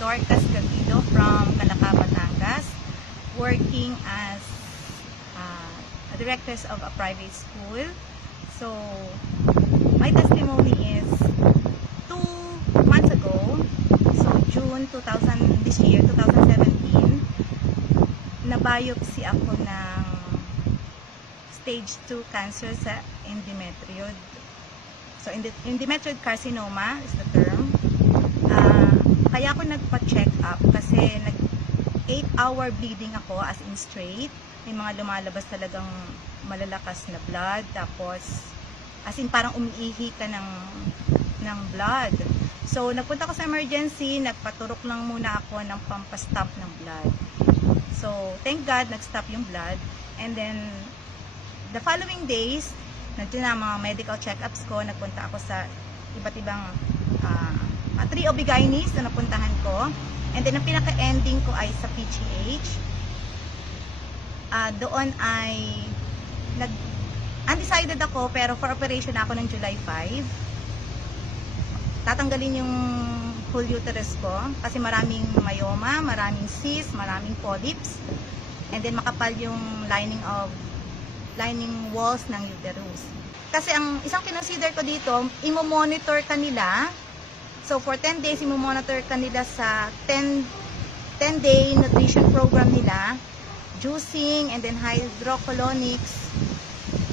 Dorcas Gavido from Calaca, Batangas, working as a directress of a private school. So, my testimony is 2 months ago, so June 2000, this year, 2017, nabiopsy ako ng stage 2 cancer sa endometrium. So, endometrial carcinoma is the term. Kaya ako nagpa-check up kasi 8-hour bleeding ako as in straight. May mga lumalabas talagang malalakas na blood. Tapos, as in parang umiihi ka ng blood. So, nagpunta ako sa emergency, nagpaturok lang muna ako ng pampastop ng blood. So, thank God, nag-stop yung blood. And then, the following days, nandiyan na mga medical check-ups ko, nagpunta ako sa iba't ibang 3 OB-GYNs na napuntahan ko. And then, ang pinaka-ending ko ay sa PGH. Doon ay undecided ako, pero for operation ako ng July 5. Tatanggalin yung whole uterus ko kasi maraming myoma, maraming cysts, maraming polyps. And then, makapal yung lining walls ng uterus. Kasi ang isang kinonsider ko dito, imo-monitor kanila. So, for 10 days, imo-monitor kanila sa 10-day nutrition program nila, juicing, and then hydrocolonics.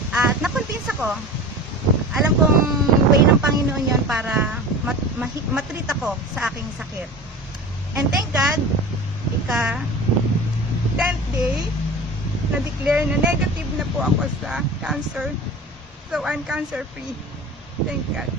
At nakonvince ako. Alam kong way ng Panginoon yon para matreat ako sa aking sakit. And thank God, ika-10th day, na-declare na negative na po ako sa cancer. So, I'm cancer-free. Thank God.